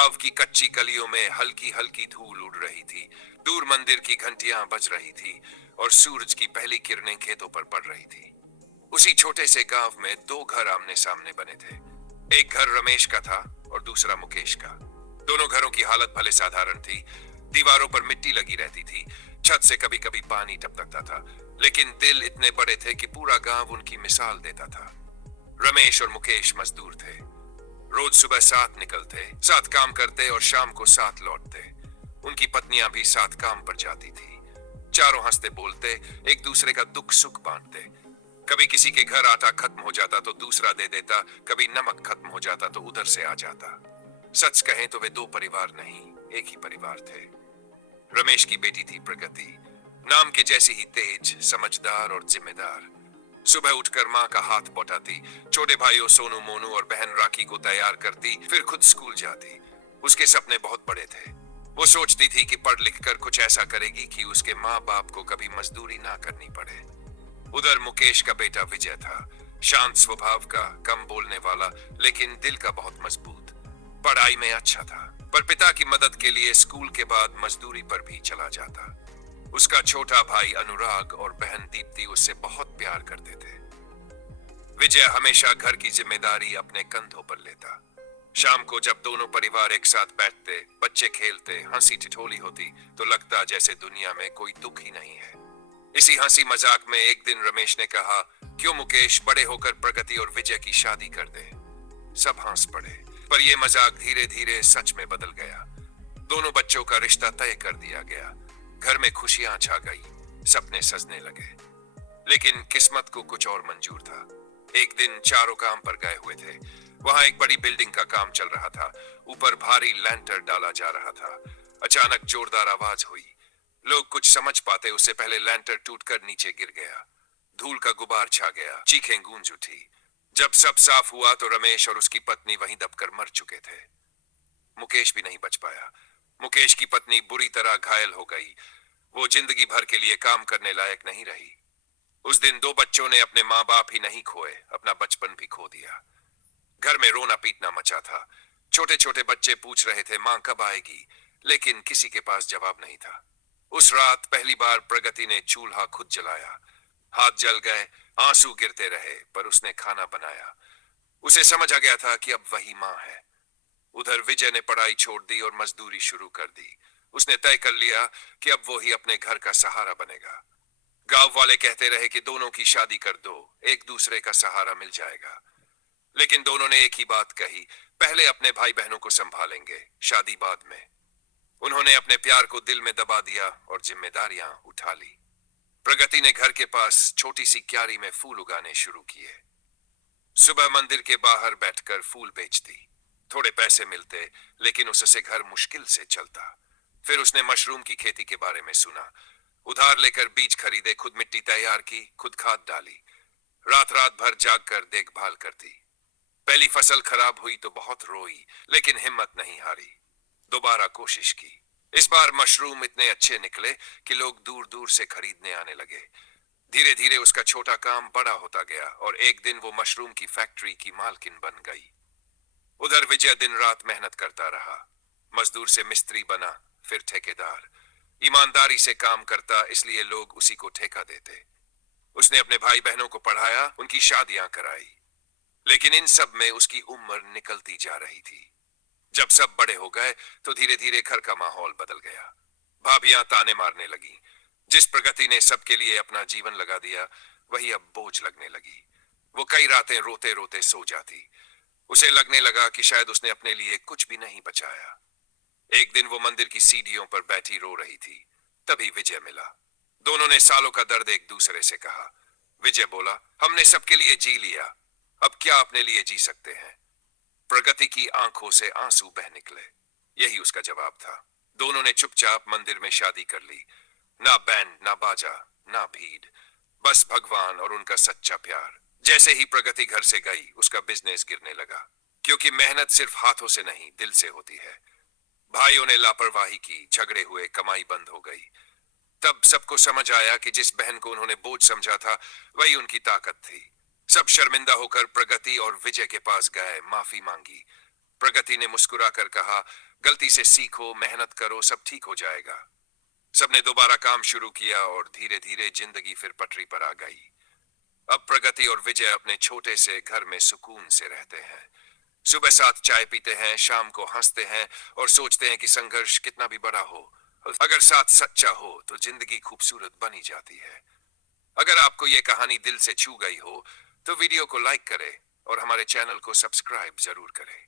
गांव की कच्ची गलियों में हल्की हल्की धूल उड़ रही थी। दूर मंदिर की घंटियां बज रही थी और सूरज की पहली किरणें खेतों पर पड़ रही थी। उसी छोटे से गांव में दो घर आमने सामने बने थे। एक घर रमेश का था और दूसरा मुकेश का। दोनों घरों की हालत भले साधारण थी। दीवारों पर मिट्टी लगी रहती थी, छत से कभी कभी पानी टपकता था, लेकिन दिल इतने बड़े थे कि पूरा गांव उनकी मिसाल देता था। रमेश और मुकेश मजदूर थे। रोज सुबह साथ निकलते, साथ काम करते और शाम को साथ लौटते। उनकी पत्नियां भी साथ काम पर जाती थी। चारों हंसते बोलते, एक दूसरे का दुख सुख बांटते। कभी किसी के घर आटा खत्म हो जाता तो दूसरा दे देता, कभी नमक खत्म हो जाता तो उधर से आ जाता। सच कहें तो वे दो परिवार नहीं, एक ही परिवार थे। रमेश की बेटी थी प्रगति, नाम के जैसी ही तेज, समझदार और जिम्मेदार। सुबह उठकर माँ का हाथ बटाती, छोटे भाइयों सोनू मोनू और बहन राखी को तैयार करती, फिर खुद स्कूल जाती। उसके सपने बहुत बड़े थे। वो सोचती थी कि पढ़ लिख कर कुछ ऐसा करेगी कि उसके माँ बाप को कभी मजदूरी ना करनी पड़े। उधर मुकेश का बेटा विजय था, शांत स्वभाव का, कम बोलने वाला, लेकिन दिल का बहुत मजबूत। पढ़ाई में अच्छा था, पर पिता की मदद के लिए स्कूल के बाद मजदूरी पर भी चला जाता। उसका छोटा भाई अनुराग और बहन दीप्ति उससे बहुत प्यार करते थे। विजय हमेशा घर की जिम्मेदारी अपने कंधों पर लेता। शाम को जब दोनों परिवार एक साथ बैठते, बच्चे खेलते, हंसी ठिठोली होती, तो लगता जैसे दुनिया में कोई दुख ही नहीं है। इसी हंसी मजाक में एक दिन रमेश ने कहा, क्यों मुकेश बड़े होकर प्रगति और विजय की शादी कर दे। सब हंस पड़े, पर यह मजाक धीरे धीरे सच में बदल गया। दोनों बच्चों का रिश्ता तय कर दिया गया। घर में खुशियां छा गई, सपने सजने लगे। लेकिन किस्मत को कुछ और मंजूर था। एक दिन चारों काम पर गए हुए थे। वहां एक बड़ी बिल्डिंग का काम चल रहा था। ऊपर भारी लैंटर डाला जा रहा था। अचानक जोरदार आवाज हुई। लोग कुछ समझ पाते उससे पहले लैंटर टूटकर नीचे गिर गया। धूल का गुबार छा गया, चीखें गूंज उठी। जब सब साफ हुआ तो रमेश और उसकी पत्नी वहीं दबकर मर चुके थे। मुकेश भी नहीं बच पाया। मुकेश की पत्नी बुरी तरह घायल हो गई। वो जिंदगी भर के लिए काम करने लायक नहीं रही। उस दिन दो बच्चों ने अपने माँ बाप ही नहीं खोए, अपना बचपन भी खो दिया। घर में रोना पीटना मचा था। छोटे छोटे बच्चे पूछ रहे थे माँ कब आएगी, लेकिन किसी के पास जवाब नहीं था। उस रात पहली बार प्रगति ने चूल्हा खुद जलाया। हाथ जल गए, आंसू गिरते रहे, पर उसने खाना बनाया। उसे समझ आ गया था कि अब वही माँ है। उधर विजय ने पढ़ाई छोड़ दी और मजदूरी शुरू कर दी। उसने तय कर लिया कि अब वो ही अपने घर का सहारा बनेगा। गांव वाले कहते रहे कि दोनों की शादी कर दो, एक दूसरे का सहारा मिल जाएगा। लेकिन दोनों ने एक ही बात कही, पहले अपने भाई बहनों को संभालेंगे, शादी बाद में। उन्होंने अपने प्यार को दिल में दबा दिया और जिम्मेदारियां उठा ली। प्रगति ने घर के पास छोटी सी क्यारी में फूल उगाने शुरू किए। सुबह मंदिर के बाहर बैठकर फूल बेचती। थोड़े पैसे मिलते, लेकिन उससे घर मुश्किल से चलता। फिर उसने मशरूम की खेती के बारे में सुना। उधार लेकर बीज खरीदे, खुद मिट्टी तैयार की, खुद खाद डाली। रात रात भर जाग कर देखभाल करती। पहली फसल खराब हुई तो बहुत रोई, लेकिन हिम्मत नहीं हारी। दोबारा कोशिश की। इस बार मशरूम इतने अच्छे निकले कि लोग दूर दूर से खरीदने आने लगे। धीरे धीरे उसका छोटा काम बड़ा होता गया और एक दिन वो मशरूम की फैक्ट्री की मालकिन बन गई। उधर विजय दिन रात मेहनत करता रहा। मजदूर से मिस्त्री बना, फिर ठेकेदार। ईमानदारी से काम करता, इसलिए लोग उसी को ठेका देते। उसने अपने भाई बहनों को पढ़ाया, उनकी शादियां कराई। लेकिन इन सब में उसकी उम्र निकलती जा रही थी। जब सब बड़े हो गए तो धीरे धीरे घर का माहौल बदल गया। भाभियां ताने मारने लगी। जिस प्रगति ने सबके लिए अपना जीवन लगा दिया, वही अब बोझ लगने लगी। वो कई रातें रोते रोते सो जाती। उसे लगने लगा कि शायद उसने अपने लिए कुछ भी नहीं बचाया। एक दिन वो मंदिर की सीढ़ियों पर बैठी रो रही थी। तभी विजय मिला। दोनों ने सालों का दर्द एक दूसरे से कहा। विजय बोला, हमने सबके लिए जी लिया, अब क्या अपने लिए जी सकते हैं। प्रगति की आंखों से आंसू बह निकले। यही उसका जवाब था। दोनों ने चुपचाप मंदिर में शादी कर ली। ना बैंड, ना बाजा, ना भीड़, बस भगवान और उनका सच्चा प्यार। जैसे ही प्रगति घर से गई, उसका बिजनेस गिरने लगा, क्योंकि मेहनत सिर्फ हाथों से नहीं, दिल से होती है। भाइयों ने लापरवाही की, झगड़े हुए, कमाई बंद हो गई। तब सबको समझ आया कि जिस बहन को उन्होंने बोझ समझा था, वही उनकी ताकत थी। सब शर्मिंदा होकर प्रगति और विजय के पास गए, माफी मांगी। प्रगति ने मुस्कुराकर कहा, गलती से सीखो, मेहनत करो, सब ठीक हो जाएगा। सबने दोबारा काम शुरू किया और धीरे धीरे जिंदगी फिर पटरी पर आ गई। अब प्रगति और विजय अपने छोटे से घर में सुकून से रहते हैं। सुबह साथ चाय पीते हैं, शाम को हंसते हैं और सोचते हैं कि संघर्ष कितना भी बड़ा हो, अगर साथ सच्चा हो तो जिंदगी खूबसूरत बनी जाती है। अगर आपको यह कहानी दिल से छू गई हो तो वीडियो को लाइक करें और हमारे चैनल को सब्सक्राइब जरूर करें।